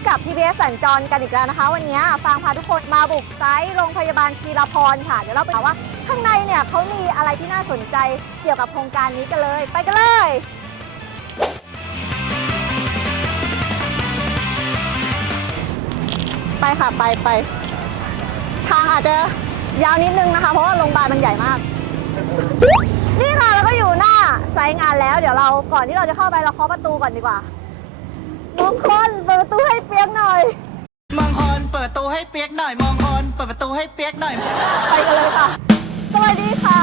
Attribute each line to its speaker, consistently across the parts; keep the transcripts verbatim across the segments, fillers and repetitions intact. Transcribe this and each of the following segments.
Speaker 1: กับ พี บี เอส สัญจรกันอีกแล้วนะคะวันนี้ฟางพาทุกคนมาบุกไซต์โรงพยาบาลธีรพรค่ะเดี๋ยวเราไปถามว่าข้างในเนี่ยเขามีอะไรที่น่าสนใจเกี่ยวกับโครงการนี้กันเลยไปกันเลยไปค่ะไปไปทางอาจจะยาวนิดนึงนะคะเพราะว่าโรงพยาบาลมันใหญ่มากนี่ค่ะแล้วก็อยู่หน้าไซต์งานแล้วเดี๋ยวเราก่อนที่เราจะเข้าไปเราเคาะประตูก่อนดีกว่ามงคลเปิดประตูให้เปียกหน่อย
Speaker 2: มองคลเปิดประตูให้เปียกหน่อยมองคลเปิดประตูให้เปียกหน่อย
Speaker 1: ไปกันเลยค่ะสวัสดีค่ะ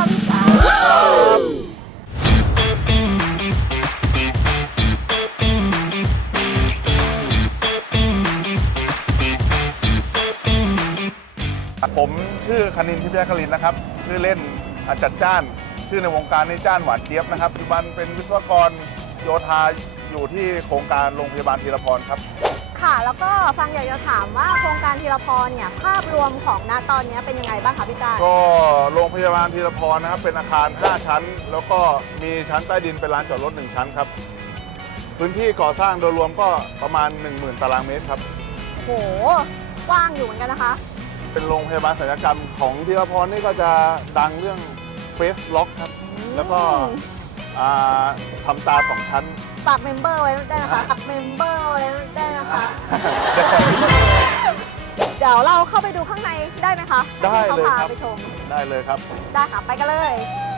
Speaker 3: ผมชื่อคณินทิพยคลินนะครับชื่อเล่นอาจัดจ้านชื่อในวงการในจ้านหวานเจี๊ยบนะครับปัจจุบันเป็นวิศวกรโยธาอยู่ที่โครงการโรงพยาบาลธีรพรครับ
Speaker 1: ค่ะแล้วก็ฟังอยากจะถามว่าโครงการธีรพรเนี่ยภาพรวมของณตอนนี้เป็นยังไงบ้างคะพี่จ้า
Speaker 3: ก็โรงพยาบาลธีรพรนะครับเป็นอาคารห้าชั้นแล้วก็มีชั้นใต้ดินเป็นลานจอดรถหนึ่งชั้นครับพื้นที่ก่อสร้างโดยรวมก็ประมาณ หนึ่งหมื่น ตารางเมตรครับ
Speaker 1: โหกว้างอยู่เหมือนกันนะคะ
Speaker 3: เป็นโรงพยาบาลศัลยกรรมของธีรพรนี่ก็จะดังเรื่องเฟสล็อกครับแล้วก็ทำตาสองชั้น
Speaker 1: ฝากเมมเบอร์ไว้ได้นะคะฝากเมมเบอร์ไว้ได้นะคะเดี๋ยวเราเข้าไปดูข้างในได้ไหมคะ
Speaker 3: ได้เลยครับ
Speaker 1: ไปชม
Speaker 3: ได้เลยครับ
Speaker 1: ได้ค่ะไปกันเลย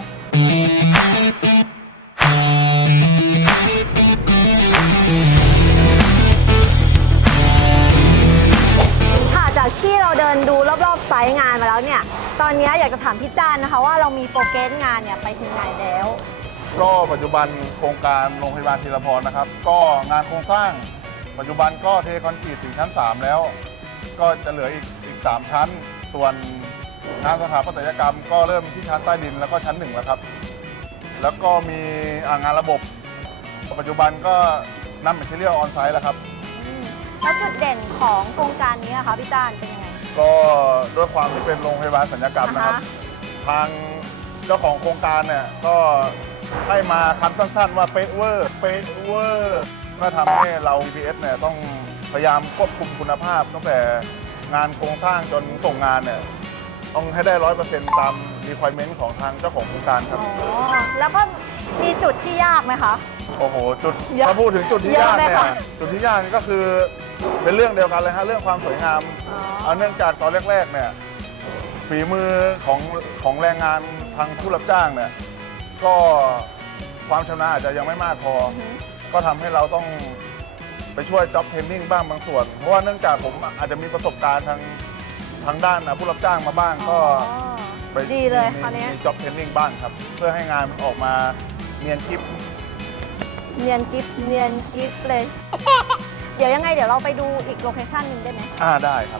Speaker 1: ค่ะจากที่เราเดินดูรอบๆไซต์งานมาแล้วเนี่ยตอนนี้อยากจะถามพี่จ้านนะคะว่าเรามีโปรเกรสงานเนี่ยไปถึงไหนแล้ว
Speaker 3: ก็ปัจจุบันโครงการโรงพยาบาลธีรพรนะครับก็งานโครงสร้างปัจจุบันก็เทคอนกรีตถึงชั้นสามแล้วก็จะเหลืออีกอีกสามชั้นส่วนงานสถาปัตยกรรมก็เริ่มที่ชั้นใต้ดินแล้วก็ชั้นหนึ่งแล้วครับแล้วก็มีงานระบบปัจจุบันก็นำแมทเทียลออนไซต์แล้วครับ
Speaker 1: แล้วจุดเด่นของโครงการนี้นะคะพี่จ้านเป็นยังไง
Speaker 3: ก็ด้วยความที่เป็นโรงพยาบาลศัลยกรรมนะครับทางเจ้าของโครงการเนี่ยก็ให้มาคำสั้นๆว่าเป๊ะเวอร์เป๊ะเวอร์ก็ทำให้เรา พี บี เอส เนี่ยต้องพยายามควบคุมคุณภาพตั้งแต่งานโครงสร้างจนส่งงานเนี่ยต้องให้ได้ร้อยเปอร์เซ็นต์ตาม requirement ของทางเจ้าของโครงการครับ
Speaker 1: อ๋อแล้วก็มีจุดที่ยากไหมคะ
Speaker 3: โอ้โหจุดถ้าพูดถึงจุดที่ยากเนี่ยจุดที่ยากก็คือเป็นเรื่องเดียวกันเลยฮะเรื่องความสวยงามเอาเนื่องจากตอนแรกๆเนี่ยฝีมือของของแรงงานทางผู้รับจ้างเนี่ยก็ความชำนาญอาจจะยังไม่มากพอก็ทำให้เราต้องไปช่วยจ็อบเทรนนิ่งบ้างบางส่วนเพราะว่าเนื่องจากผมอาจจะมีประสบการณ์ทางทางด้านผู้รับจ้างมาบ้างก็
Speaker 1: ไปดีเลย
Speaker 3: มีจ็อบเทรนนิ่งบ้างครับเพื่อให้งานมันออกมาเนียนกิ๊บ
Speaker 1: เนียนกิ๊บเนียนกิ๊บเลยเดี๋ยวยังไงเดี๋ยวเราไปดูอีกโลเคชั่นหนึ่งได้ไหม
Speaker 3: อ่าได้ครับ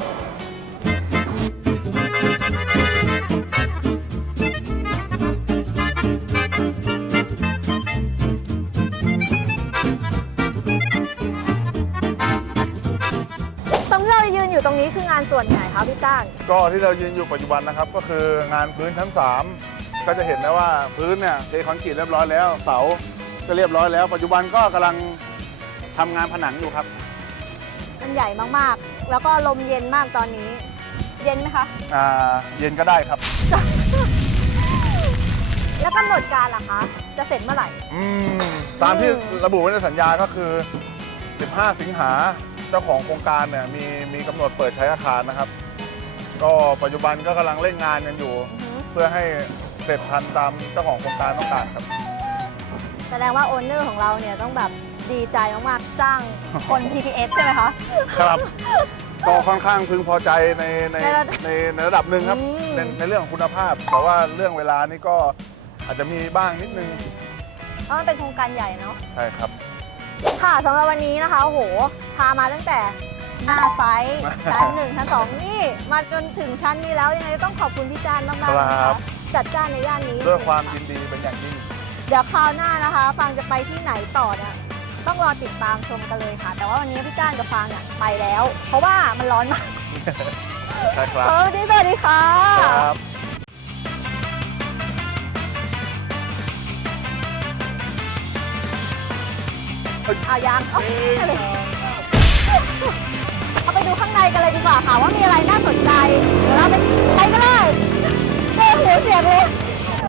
Speaker 1: อยู่ตรงนี้คืองานส่วนไหนคะพี่จ้าน
Speaker 3: ก็ที่เรายืนอยู่ปัจจุบันนะครับก็คืองานพื้นชั้นสามก็จะเห็นได้ว่าพื้นเนี่ยเทคอนกรีตเรียบร้อยแล้วเสาก็เรียบร้อยแล้วปัจจุบันก็กำลังทำงานผนังอยู่ครับ
Speaker 1: มันใหญ่มากๆแล้วก็ลมเย็นมากตอนนี้เย็นไหมคะ
Speaker 3: อ่าเย็นก็ได้ครับ
Speaker 1: แล้วกำหนดการล่ะคะจะเสร็จเมื่อไหร่
Speaker 3: อืมตามที่ระบุไว้ในสัญญาก็คือสิบห้าสิงหาเจ้าของโครงการเนี่ยมีมีกำหนดเปิดใช้อาคารนะครับก็ปัจจุบันก็กำลังเร่งงานกันอยู่เพื่อให้เสร็จทันตามเจ้าของโครงการต้องการครับ
Speaker 1: แสดงว่าโอนเนอร์ของเราเนี่ยต้องแบบดีใจมากๆจ้างคน พี พี เอส ใช่ไหมคะ
Speaker 3: ครับก็ค่อนข้างพึงพอใจในในในในระดับหนึ่งครับในในเรื่องของคุณภาพแต่ว่าเรื่องเวลานี่ก็อาจจะมีบ้างนิดนึง
Speaker 1: เพราะมันเป็นโครงการใหญ่เนาะ
Speaker 3: ใช่ครับ
Speaker 1: ค่ะสำหรับวันนี้นะคะโอ้โหพามาตั้งแต่หน้าไซต์ชั้นหนึ่งชั้นสองนี่มาจนถึงชั้นนี้แล้วยังไงต้องขอบคุณพี่จ้านมากๆนะคะจัดจ้านในย่านนี้
Speaker 3: ด้วยความยินดีเป็นอย่างยิ่ง
Speaker 1: เดี๋ยวคราวหน้านะคะฟังจะไปที่ไหนต่อเนี่ยต้องรอติดตามชมกันเลยค่ะแต่ว่าวันนี้พี่จ้านกับฟังเนี่ยไปแล้วเพราะว่ามันร้อนมาก
Speaker 3: ใช่ครับ
Speaker 1: สวัสดีสวัสดีค่ะ
Speaker 3: ครับ
Speaker 1: เอายังเอาไปดูข้างในกันเลยดีกว่าค่ะว่ามีอะไรน่าสนใจ เดี๋ยวเราไปไปกันเลยเจอหัวเสียงเลย